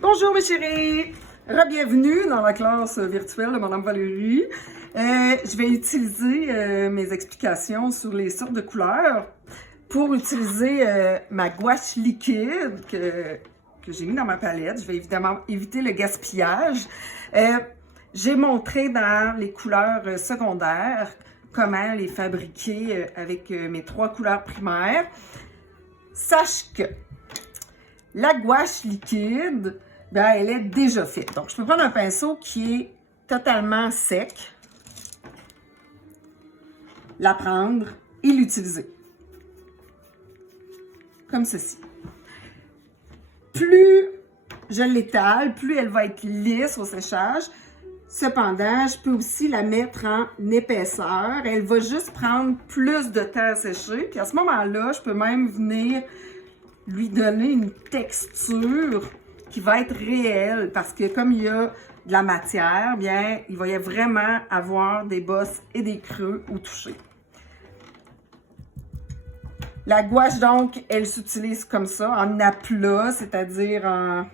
Bonjour mes chéris! Bienvenue dans la classe virtuelle de Madame Valérie. Je vais utiliser mes explications sur les sortes de couleurs pour utiliser ma gouache liquide que j'ai mis dans ma palette. Je vais évidemment éviter le gaspillage. J'ai montré dans les couleurs secondaires comment les fabriquer avec mes 3 couleurs primaires. Sache que la gouache liquide, ben, elle est déjà faite. Donc, je peux prendre un pinceau qui est totalement sec, la prendre et l'utiliser. Comme ceci. Plus je l'étale, plus elle va être lisse au séchage. Cependant, je peux aussi la mettre en épaisseur. Elle va juste prendre plus de temps à sécher. Puis à ce moment-là, je peux même venir lui donner une texture qui va être réelle parce que comme il y a de la matière, bien, il va y vraiment avoir des bosses et des creux au toucher. La gouache, donc, elle s'utilise comme ça, en aplat, c'est-à-dire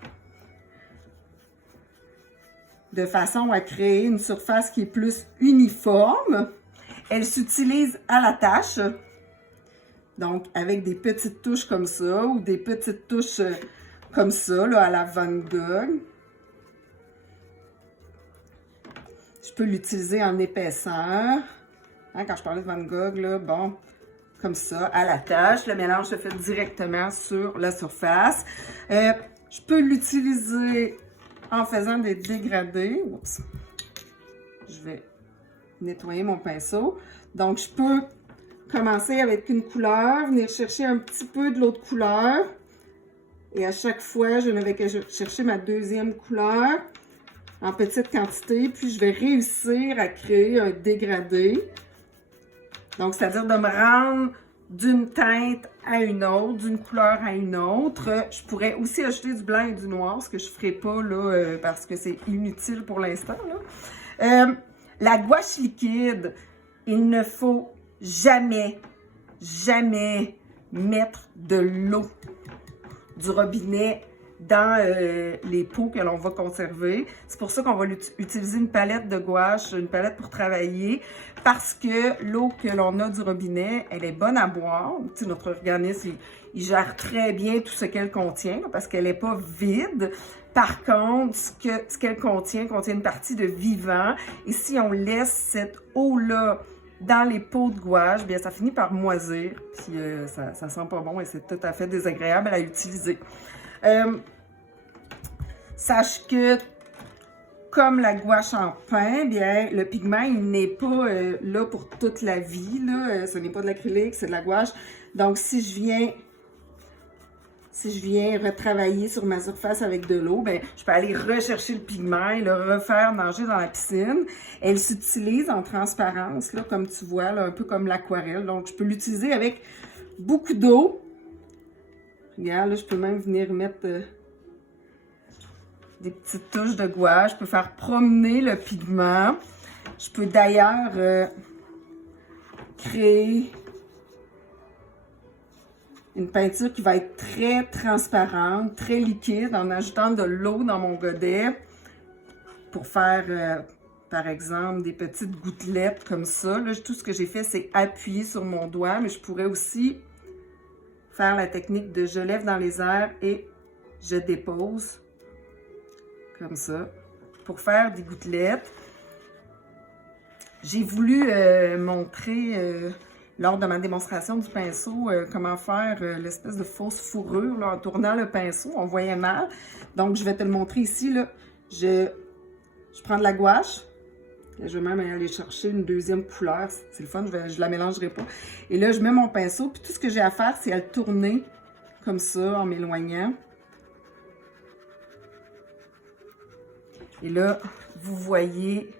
de façon à créer une surface qui est plus uniforme. Elle s'utilise à la tâche, donc avec des petites touches comme ça ou des petites touches comme ça, là, à la Van Gogh. Je peux l'utiliser en épaisseur. Hein, quand je parlais de Van Gogh, là, bon, comme ça, à la tâche. Le mélange se fait directement sur la surface. Je peux l'utiliser en faisant des dégradés. Oups. Je vais nettoyer mon pinceau. Donc, je peux commencer avec une couleur, venir chercher un petit peu de l'autre couleur. Et à chaque fois, je ne vais que chercher ma deuxième couleur en petite quantité. Puis, je vais réussir à créer un dégradé. Donc, c'est-à-dire de me rendre d'une teinte à une autre, d'une couleur à une autre. Je pourrais aussi ajouter du blanc et du noir, ce que je ne ferai pas là, parce que c'est inutile pour l'instant. La gouache liquide, il ne faut jamais mettre de l'eau du robinet dans les pots que l'on va conserver. C'est pour ça qu'on va utiliser une palette de gouache, une palette pour travailler, parce que l'eau que l'on a du robinet, elle est bonne à boire. Tu sais, notre organisme, il gère très bien tout ce qu'elle contient, parce qu'elle n'est pas vide. Par contre, ce qu'elle contient une partie de vivant. Et si on laisse cette eau-là dans les pots de gouache, bien, ça finit par moisir, puis ça sent pas bon et c'est tout à fait désagréable à utiliser. Sache que, comme la gouache en pain, bien, le pigment, il n'est pas là pour toute la vie, là. Ce n'est pas de l'acrylique, c'est de la gouache. Donc, si je viens retravailler sur ma surface avec de l'eau, ben, je peux aller rechercher le pigment et le refaire nager dans la piscine. Elle s'utilise en transparence, là, comme tu vois, là, un peu comme l'aquarelle. Donc, je peux l'utiliser avec beaucoup d'eau. Regarde, là, je peux même venir mettre des petites touches de gouache. Je peux faire promener le pigment. Je peux d'ailleurs créer une peinture qui va être très transparente, très liquide, en ajoutant de l'eau dans mon godet pour faire, par exemple, des petites gouttelettes comme ça. Là, tout ce que j'ai fait, c'est appuyer sur mon doigt, mais je pourrais aussi faire la technique de je lève dans les airs et je dépose, comme ça, pour faire des gouttelettes. J'ai voulu montrer lors de ma démonstration du pinceau, comment faire l'espèce de fausse fourrure là, en tournant le pinceau. On voyait mal. Donc, je vais te le montrer ici. Là. Je prends de la gouache. Je vais même aller chercher une deuxième couleur. C'est le fun, je ne la mélangerai pas. Et là, je mets mon pinceau. Puis tout ce que j'ai à faire, c'est à le tourner comme ça, en m'éloignant. Et là, vous voyez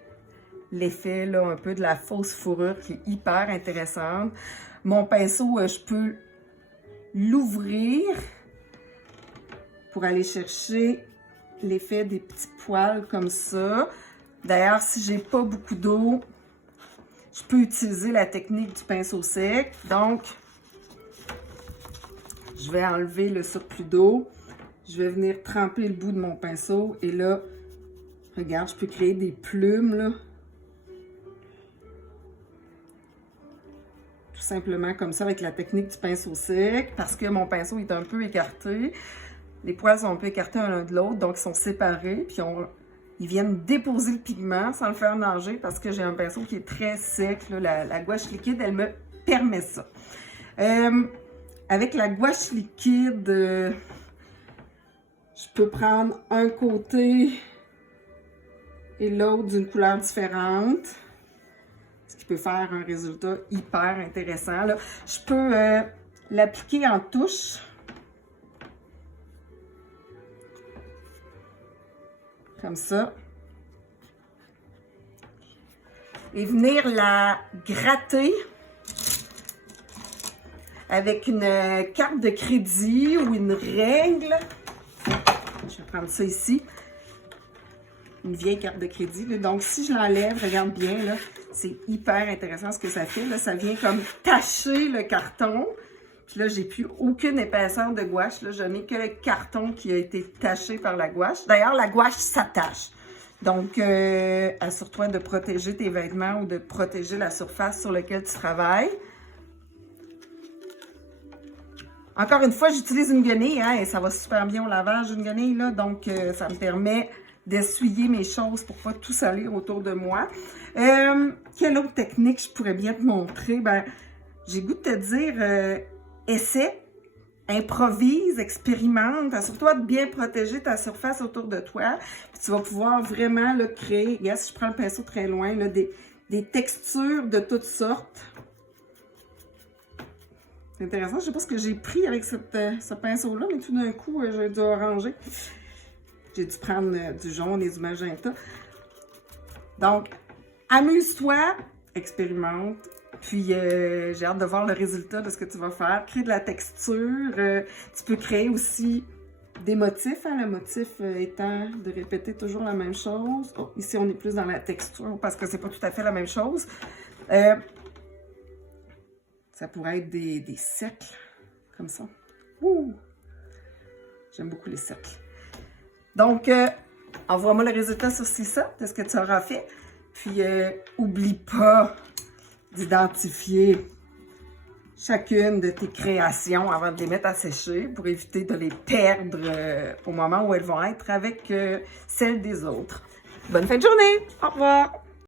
l'effet là, un peu de la fausse fourrure qui est hyper intéressante. Mon pinceau, je peux l'ouvrir pour aller chercher l'effet des petits poils comme ça. D'ailleurs, si j'ai pas beaucoup d'eau, je peux utiliser la technique du pinceau sec. Donc, je vais enlever le surplus d'eau. je vais venir tremper le bout de mon pinceau et là, regarde, je peux créer des plumes, là. Tout simplement comme ça avec la technique du pinceau sec parce que mon pinceau est un peu écarté. Les poils sont un peu écartés l'un de l'autre, donc ils sont séparés. Puis ils viennent déposer le pigment sans le faire nager parce que j'ai un pinceau qui est très sec. Là. La gouache liquide, elle me permet ça. Avec la gouache liquide, je peux prendre un côté et l'autre d'une couleur différente. Ce qui peut faire un résultat hyper intéressant. Là. Je peux l'appliquer en touche. Comme ça. Et venir la gratter avec une carte de crédit ou une règle. Je vais prendre ça ici. Une vieille carte de crédit. Là. Donc, si je l'enlève, regarde bien, là, c'est hyper intéressant ce que ça fait. Là. Ça vient comme tacher le carton. Puis là, j'ai plus aucune épaisseur de gouache. Là. Je n'ai que le carton qui a été taché par la gouache. D'ailleurs, la gouache s'attache. Donc, assure-toi de protéger tes vêtements ou de protéger la surface sur laquelle tu travailles. Encore une fois, j'utilise une guenille, hein, et ça va super bien au lavage, une guenille, là. Donc, ça me permet d'essuyer mes choses pour pas tout salir autour de moi. Quelle autre technique je pourrais bien te montrer? Ben, j'ai goût de te dire, essaie, improvise, expérimente, assure-toi de bien protéger ta surface autour de toi. Puis tu vas pouvoir vraiment là, créer, regarde, si je prends le pinceau très loin, là, des textures de toutes sortes. C'est intéressant, je sais pas ce que j'ai pris avec ce pinceau-là, mais tout d'un coup, j'ai dû arranger. J'ai dû prendre du jaune et du magenta. Donc, amuse-toi, expérimente. Puis, j'ai hâte de voir le résultat de ce que tu vas faire. Crée de la texture. Tu peux créer aussi des motifs. Hein, le motif étant de répéter toujours la même chose. Oh, ici, on est plus dans la texture parce que c'est pas tout à fait la même chose. Ça pourrait être des cercles, comme ça. Ouh! J'aime beaucoup les cercles. Donc, envoie-moi le résultat sur ça, de ce que tu auras fait. Puis, oublie pas d'identifier chacune de tes créations avant de les mettre à sécher pour éviter de les perdre au moment où elles vont être avec celles des autres. Bonne fin de journée! Au revoir!